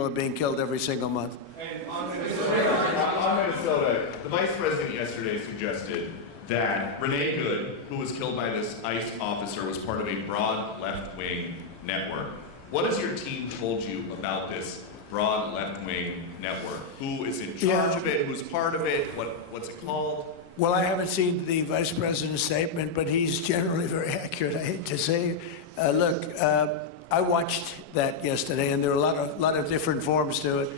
people are being killed every single month. And on Minnesota, the vice president yesterday suggested that Renee Good, who was killed by this ICE officer, was part of a broad left-wing network. What has your team told you about this broad left-wing network? Who is in charge of it? Who's part of it? What's it called? Well, I haven't seen the vice president's statement, but he's generally very accurate. I hate to say. Look, I watched that yesterday, and there are a lot of different forms to it.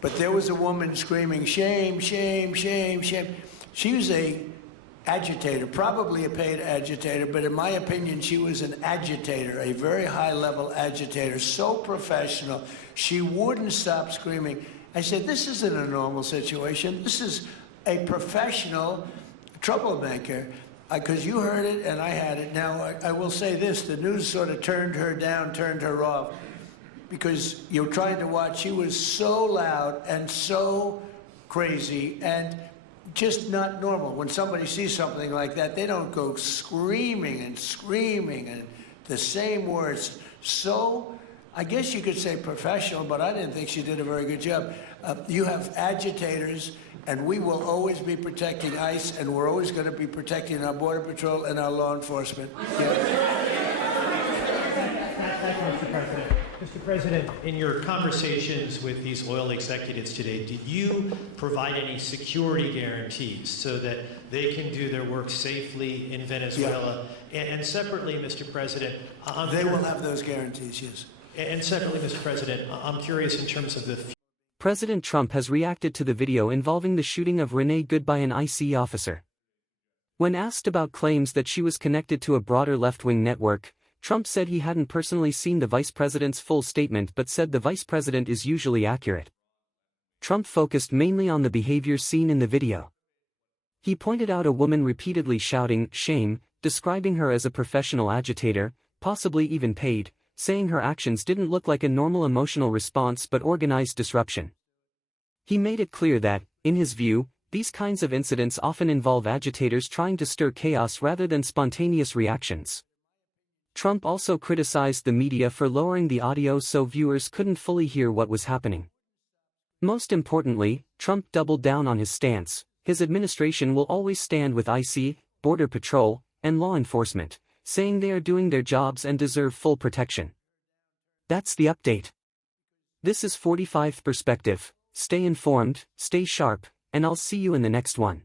But there was a woman screaming, "Shame, shame, shame, shame." She was a agitator, probably a paid agitator, but in my opinion, she was an agitator, a very high-level agitator, so professional. She wouldn't stop screaming. I said, this isn't a normal situation. This is a professional troublemaker, because you heard it and I had it. Now, I will say this, the news sort of turned her down, turned her off, because you're trying to watch. She was so loud and so crazy and just not normal. When somebody sees something like that, they don't go screaming and screaming and the same words. So, I guess you could say professional, but I didn't think she did a very good job. You have agitators, and we will always be protecting ICE, and we're always going to be protecting our Border Patrol and our law enforcement. Mr. President, in your conversations with these oil executives today, did you provide any security guarantees so that they can do their work safely in Venezuela? Yeah. And separately, Mr. President, they will have those guarantees, yes. And separately, Mr. the I'm curious in terms of the... President Trump has reacted to the video involving the shooting of Renee Good by an ICE officer. When asked about claims that she was connected to a broader left-wing network, Trump said he hadn't personally seen the vice president's full statement but said the vice president is usually accurate. Trump focused mainly on the behavior seen in the video. He pointed out a woman repeatedly shouting, "Shame," describing her as a professional agitator, possibly even paid, saying her actions didn't look like a normal emotional response but organized disruption. He made it clear that, in his view, these kinds of incidents often involve agitators trying to stir chaos rather than spontaneous reactions. Trump also criticized the media for lowering the audio so viewers couldn't fully hear what was happening. Most importantly, Trump doubled down on his stance. His administration will always stand with ICE, Border Patrol, and law enforcement, saying they are doing their jobs and deserve full protection. That's the update. This is 45th Perspective. Stay informed, stay sharp, and I'll see you in the next one.